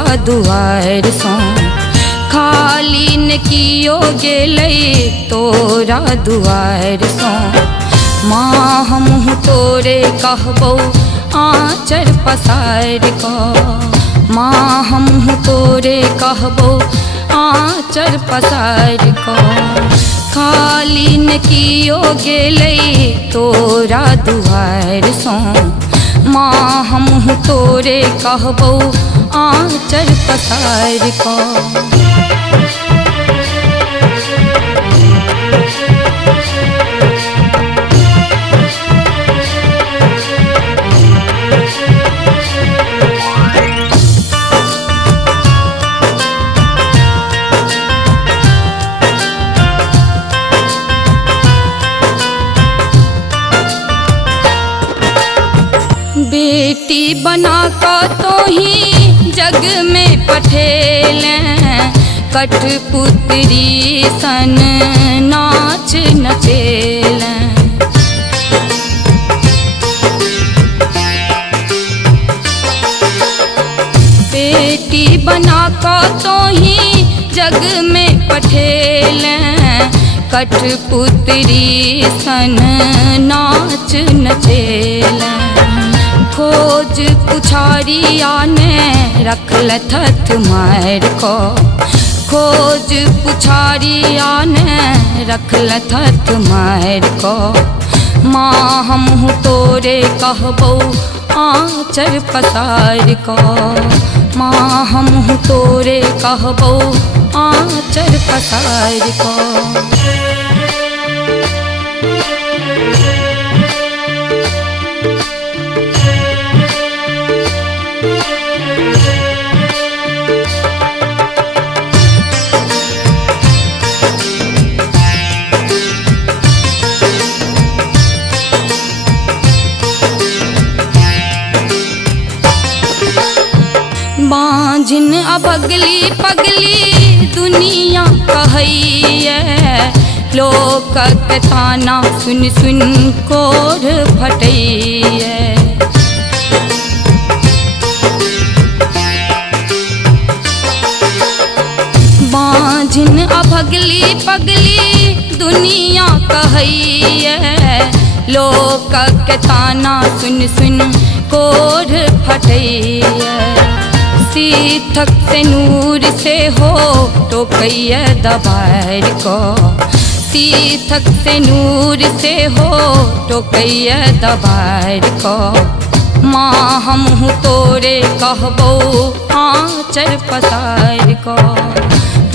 तोरा दुआर सो खाली न कियो गेलै तोरा दुआर सो माँ हमहु तोरे कहबो आँचर पसार कऽ माँ हमहु तोरे कहबो आँचर पसार कऽ खाली न कियो गेलै तोरा दुआर सो माँ हमहु तोरे कहबो आँचर पसार कऽ बेटी बना कर तो ही जग में पठेलें कठपुतरी सन नाच नचेलें बेटी बना कर तो ही जग में पठेलें कठपुतरी सन नाच नचेलें खोज पुछारिया ने रखल थथ मार को खोज पुछारिया ने रखल थथ मार को माँ हमहु तोरे कहबो आँचर पसार को माँ हमहु तोरे कहबो आँचर पसार को बाँझिन अबगली पगली दुनिया कहैये लोकक ताना सुन सुन कोढ़ फटैये बाँझिन अबगली पगली दुनिया कहैये लोकक ताना सुन सुन कोढ़ फटैये सीथक से नूर से हो टोकैया दबार को सीथक से नूर से हो टोकैया दबार को माँ हमहु तोरे कहबो आँचर पसार को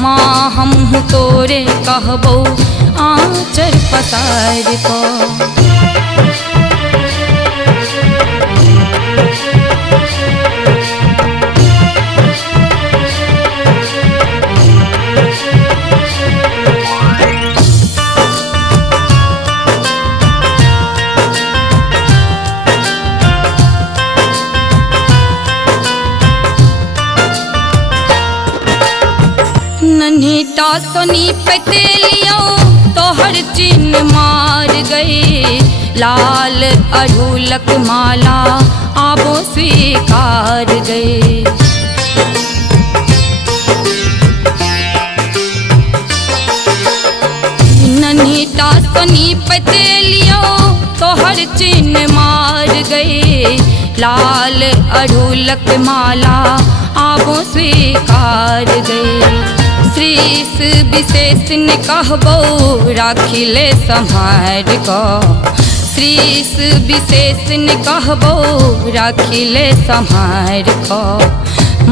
माँ हमहु तोरे कहबो आँचर पसार को नन्हीटा सोनी पतेलियो तोहर चिन्ह मार गई लाल अड़हुलक माला आबो स्वीकार गई नन्हीटा सोनी पतेलियो तोहर चिन्ह मार गई लाल अड़हुलक माला आबो स्वीकार गई श्रीस विशेष ने कहबो राखिले संभार को श्रीस विशेष ने कहबो राखिले संभार को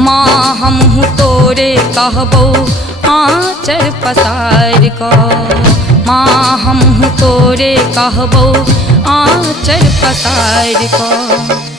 माँ हमहु तोरे कहबो आँचर पसार को माँ हमहु तोरे कहबो आँचर पसार को।